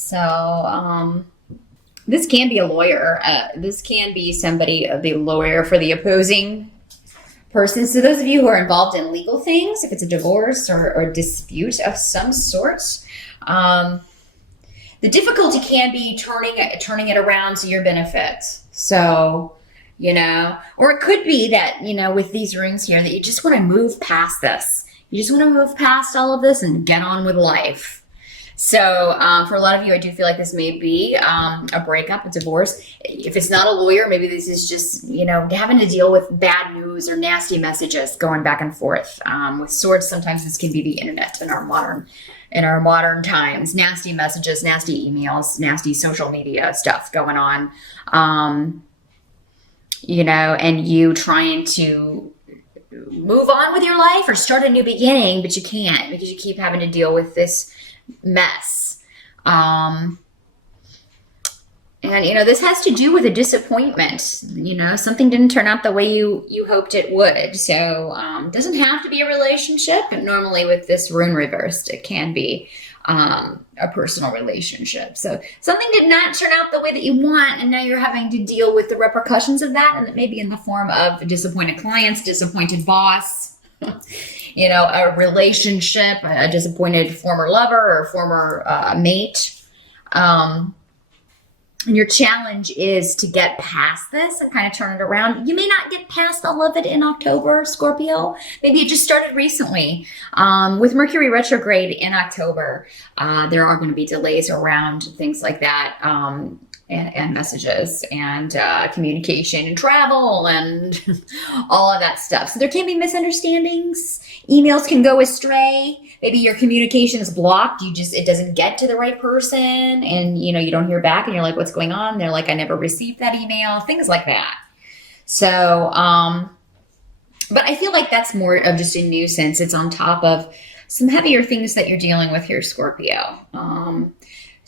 So, this can be a lawyer. This can be somebody, the lawyer for the opposing person. So those of you who are involved in legal things, if it's a divorce or a dispute of some sort, the difficulty can be turning it around to your benefit. So, or it could be that, with these rings here, that you just want to move past this. You just want to move past all of this and get on with life. So for a lot of you, I do feel like this may be a breakup, a divorce. If it's not a lawyer, maybe this is just, having to deal with bad news or nasty messages going back and forth. With swords, sometimes this can be the internet in our modern times. Nasty messages, nasty emails, nasty social media stuff going on. And you trying to move on with your life or start a new beginning, but you can't because you keep having to deal with this mess. And this has to do with a disappointment. Something didn't turn out the way you hoped it would. So it doesn't have to be a relationship, but normally with this rune reversed, it can be a personal relationship. So something did not turn out the way that you want, and now you're having to deal with the repercussions of that, and it may be in the form of disappointed clients, disappointed boss, a relationship, a disappointed former lover or former mate. And your challenge is to get past this and kind of turn it around. You may not get past all of it in October, Scorpio. Maybe it just started recently. With Mercury retrograde in October, there are going to be delays around things like that. And messages and communication and travel and all of that stuff. So there can be misunderstandings. Emails can go astray. Maybe your communication is blocked. It doesn't get to the right person, and you don't hear back, and you're like, "What's going on?" And they're like, "I never received that email." Things like that. So, but I feel like that's more of just a nuisance. It's on top of some heavier things that you're dealing with here, Scorpio.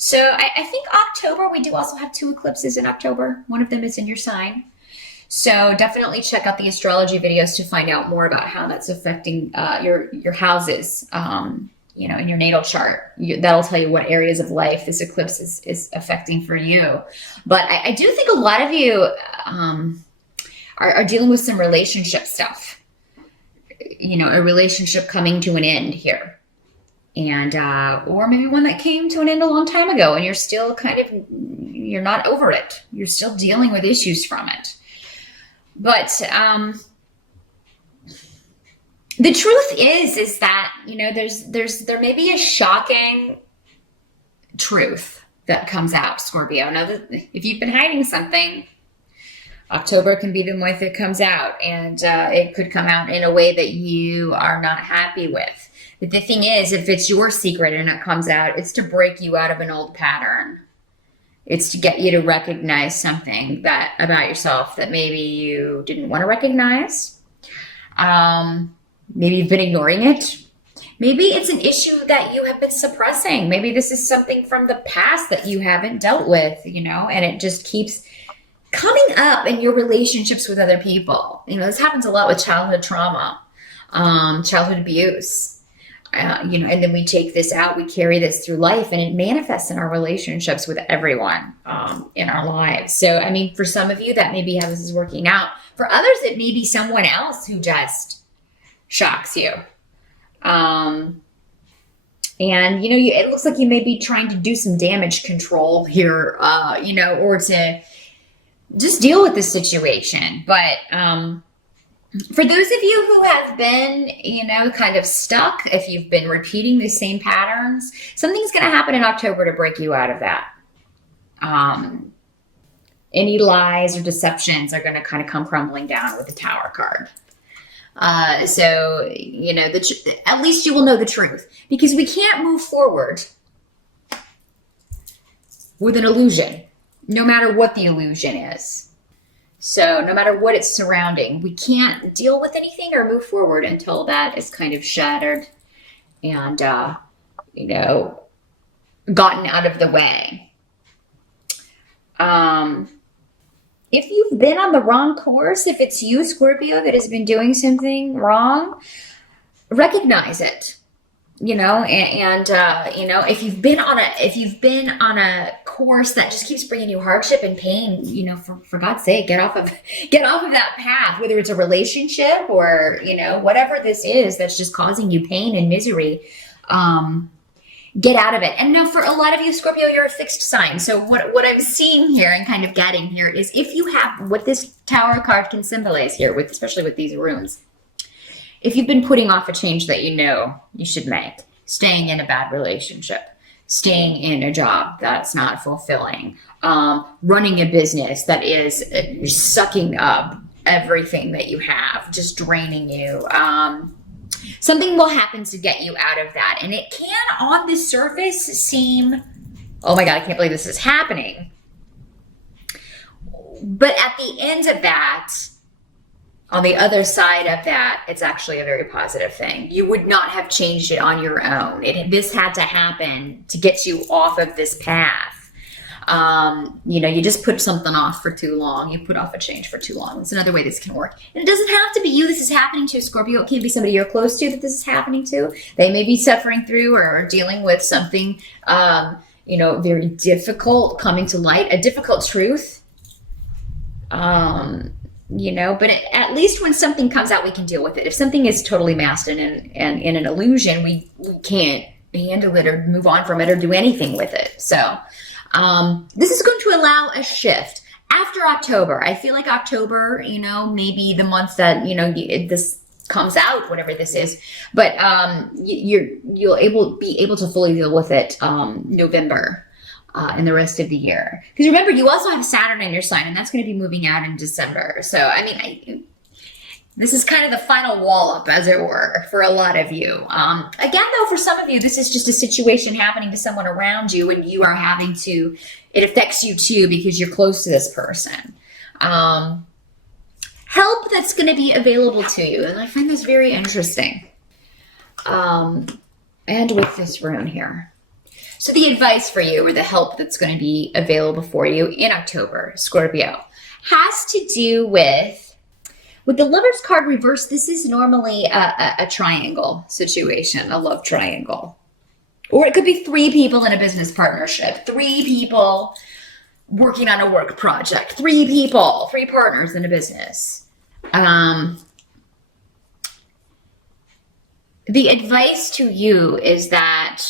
So I think October, we do also have 2 eclipses in October. One of them is in your sign. So definitely check out the astrology videos to find out more about how that's affecting your houses, in your natal chart. That'll tell you what areas of life this eclipse is affecting for you. But I do think a lot of you are dealing with some relationship stuff. A relationship coming to an end here. And or maybe one that came to an end a long time ago, and you're still you're not over it. You're still dealing with issues from it. But the truth is that there may be a shocking truth that comes out, Scorpio. Now, if you've been hiding something, October can be the month it comes out, and it could come out in a way that you are not happy with. But the thing is, if it's your secret and it comes out, it's to break you out of an old pattern. It's to get you to recognize something about yourself that maybe you didn't want to recognize. Maybe you've been ignoring it. Maybe it's an issue that you have been suppressing. Maybe this is something from the past that you haven't dealt with, and it just keeps coming up in your relationships with other people. This happens a lot with childhood trauma, childhood abuse. And then we take this out, we carry this through life, and it manifests in our relationships with everyone in our lives. So, for some of you, that may be how this is working out. For others, it may be someone else who just shocks you. And, it looks like you may be trying to do some damage control here, or to just deal with the situation. But, for those of you who have been, kind of stuck, if you've been repeating the same patterns, something's going to happen in October to break you out of that. Any lies or deceptions are going to kind of come crumbling down with the Tower card. So, at least you will know the truth, because we can't move forward with an illusion, no matter what the illusion is. So no matter what it's surrounding, we can't deal with anything or move forward until that is kind of shattered and, gotten out of the way. If you've been on the wrong course, if it's you, Scorpio, that has been doing something wrong, recognize it. you know, you know, if you've been on a course that just keeps bringing you hardship and pain, you know, for God's sake, get off of that path, whether it's a relationship or, you know, whatever this is that's just causing you pain and misery. Get out of it. And now for a lot of you, Scorpio, you're a fixed sign. So what I'm seeing here and kind of getting here is if you have what this Tower card can symbolize here, with especially with these runes, if you've been putting off a change that you know you should make, staying in a bad relationship, staying in a job that's not fulfilling, running a business that is sucking up everything that you have, just draining you, something will happen to get you out of that. And it can, on the surface, seem, oh my God, I can't believe this is happening. But at the end of that, on the other side of that, it's actually a very positive thing. You would not have changed it on your own. This had to happen to get you off of this path. You know, you just put something off for too long. You put off a change for too long. It's another way this can work. And it doesn't have to be you this is happening to, Scorpio. It can be somebody you're close to that this is happening to. They may be suffering through or dealing with something, you know, very difficult coming to light, a difficult truth. You know, but at least when something comes out, we can deal with it. If something is totally masked and in an illusion, we can't handle it or move on from it or do anything with it. So this is going to allow a shift after October. I feel like October, you know, maybe the month that, you know, this comes out, whatever this is, but you'll be able to fully deal with it November. In the rest of the year. Because remember, you also have Saturn in your sign, and that's going to be moving out in December. So, I mean, this is kind of the final wallop, as it were, for a lot of you. Again, though, for some of you, this is just a situation happening to someone around you, and you are having to, it affects you too, because you're close to this person. Help that's going to be available to you, and I find this very interesting. And with this rune here. So the advice for you, or the help that's going to be available for you in October, Scorpio, has to do with the Lover's card reversed. This is normally a triangle situation, a love triangle. Or it could be 3 people in a business partnership, 3 people working on a work project, 3 people, 3 partners in a business. The advice to you is that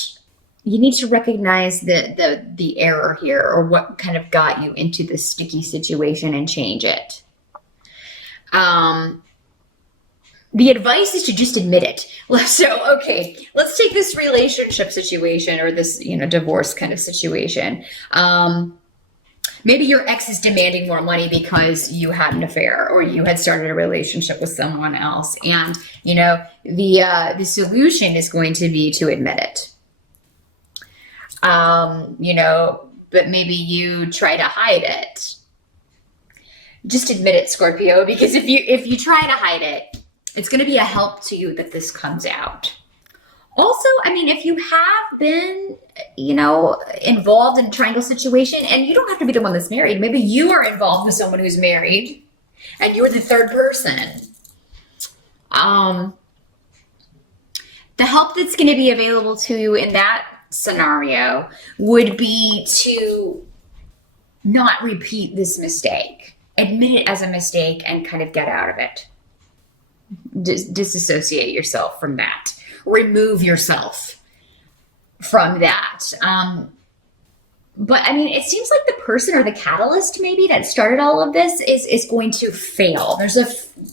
you need to recognize the error here, or what kind of got you into this sticky situation, and change it. The advice is to just admit it. So, okay, let's take this relationship situation, or this, you know, divorce kind of situation. Maybe your ex is demanding more money because you had an affair, or you had started a relationship with someone else. And, you know, the solution is going to be to admit it. You know, but maybe you try to hide it. Just admit it, Scorpio, because if you try to hide it, it's going to be a help to you that this comes out. Also, I mean, if you have been, you know, involved in a triangle situation, and you don't have to be the one that's married, maybe you are involved with someone who's married and you're the third person. The help that's going to be available to you in that scenario would be to not repeat this mistake. Admit it as a mistake and kind of get out of it. Disassociate yourself from that. Remove yourself from that. But I mean, it seems like the person or the catalyst maybe that started all of this is going to fail.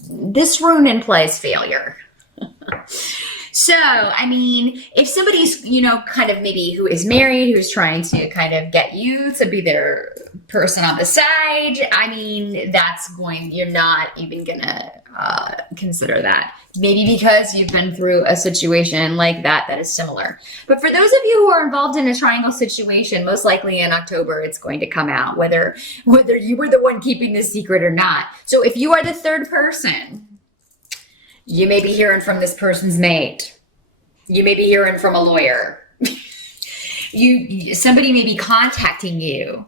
This rune implies failure. So, I mean, if somebody's, you know, kind of maybe who is married, who's trying to kind of get you to be their person on the side, I mean, you're not even gonna consider that. Maybe because you've been through a situation like that is similar. But for those of you who are involved in a triangle situation, most likely in October, it's going to come out, whether you were the one keeping this secret or not. So if you are the third person, you may be hearing from this person's mate. You may be hearing from a lawyer. Somebody may be contacting you.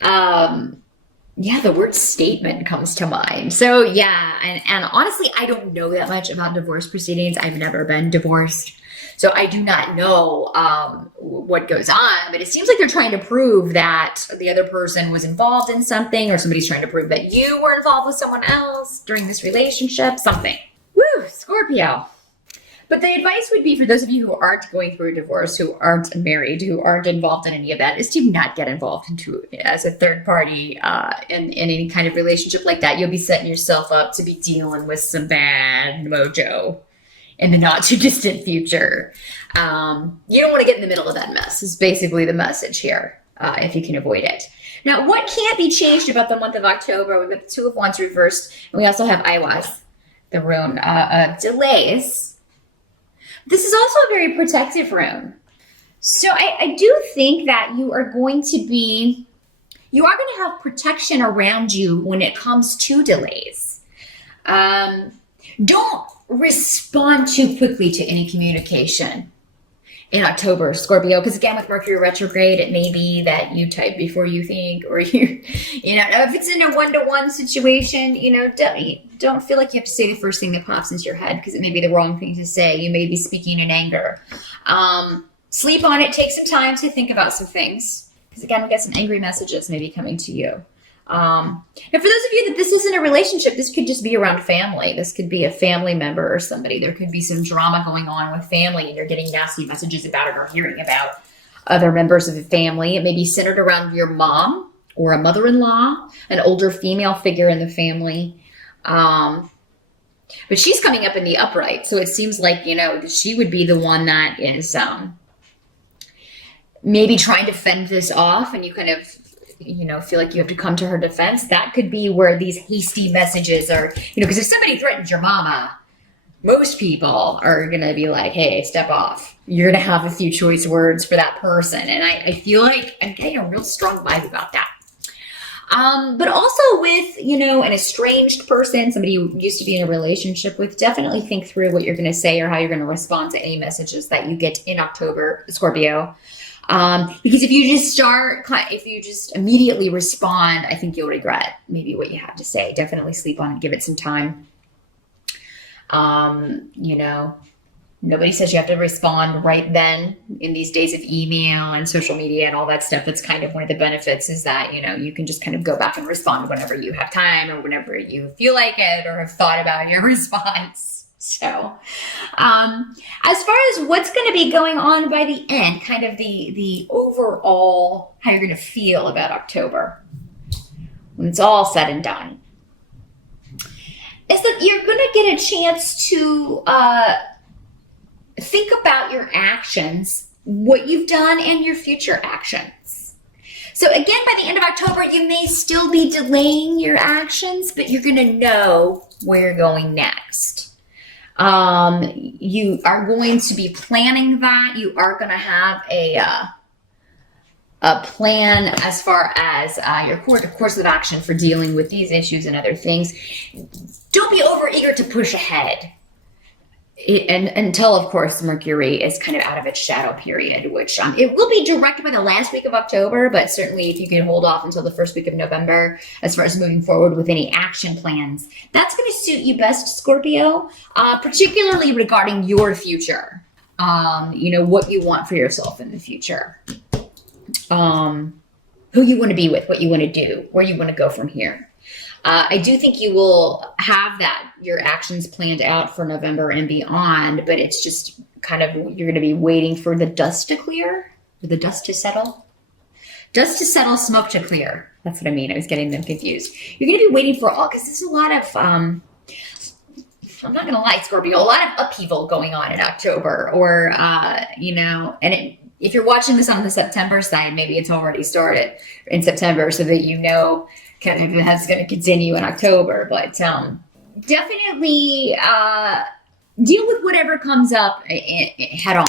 Yeah, the word statement comes to mind. So yeah, and honestly, I don't know that much about divorce proceedings. I've never been divorced. So I do not know what goes on, but it seems like they're trying to prove that the other person was involved in something, or somebody's trying to prove that you were involved with someone else during this relationship, something. Woo, Scorpio. But the advice would be for those of you who aren't going through a divorce, who aren't married, who aren't involved in any of that, is to not get involved into as a third party in any kind of relationship like that. You'll be setting yourself up to be dealing with some bad mojo in the not too distant future. You don't want to get in the middle of that mess is basically the message here, if you can avoid it. Now, what can't be changed about the month of October? We've got the Two of Wands reversed, and we also have Iwas, the rune of delays. This is also a very protective rune. So I do think that you are going to have protection around you when it comes to delays. Don't respond too quickly to any communication in October, Scorpio, because again, with Mercury retrograde, it may be that you type before you think, or if it's in a one-to-one situation, don't feel like you have to say the first thing that pops into your head, because it may be the wrong thing to say. You may be speaking in anger. Sleep on it. Take some time to think about some things, because again, we got some angry messages maybe coming to you. And for those of you that this isn't a relationship, this could just be around family. This could be a family member or somebody. There could be some drama going on with family, and you're getting nasty messages about it or hearing about other members of the family. It may be centered around your mom or a mother-in-law, an older female figure in the family. But she's coming up in the upright, so it seems like, she would be the one that is maybe trying to fend this off, and you kind of feel like you have to come to her defense. That could be where these hasty messages are, because if somebody threatens your mama, most people are going to be like, hey, step off. You're going to have a few choice words for that person. And I feel like I'm getting a real strong vibe about that. But also with, an estranged person, somebody you used to be in a relationship with, definitely think through what you're going to say or how you're going to respond to any messages that you get in October, Scorpio. Because if you just immediately respond, I think you'll regret maybe what you have to say. Definitely sleep on it, give it some time. Nobody says you have to respond right then in these days of email and social media and all that stuff. That's kind of one of the benefits, is that, you can just kind of go back and respond whenever you have time or whenever you feel like it or have thought about your response. So, as far as what's going to be going on by the end, kind of the overall, how you're going to feel about October when it's all said and done, is that you're going to get a chance to think about your actions, what you've done, and your future actions. So again, by the end of October, you may still be delaying your actions, but you're going to know where you're going next. You are going to be planning that. You are going to have a plan as far as your course of action for dealing with these issues and other things. Don't be overeager to push ahead. Until, of course, Mercury is kind of out of its shadow period, which it will be direct by the last week of October, but certainly if you can hold off until the first week of November as far as moving forward with any action plans, that's going to suit you best, Scorpio, particularly regarding your future, what you want for yourself in the future, who you want to be with, what you want to do, where you want to go from here. I do think you will have your actions planned out for November and beyond, but it's just kind of, you're going to be waiting for the dust to clear, or the dust to settle. Dust to settle, smoke to clear. That's what I mean. I was getting them confused. You're going to be waiting for because there's a lot of, I'm not going to lie, Scorpio, a lot of upheaval going on in October, or, if you're watching this on the September side, maybe it's already started in September, so that kind of that's going to continue in October. But definitely deal with whatever comes up head on.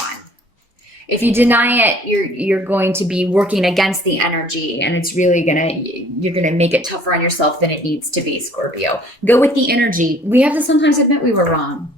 If you deny it, you're going to be working against the energy, and it's really you're gonna make it tougher on yourself than it needs to be, Scorpio. Go with the energy. We have to sometimes admit we were wrong.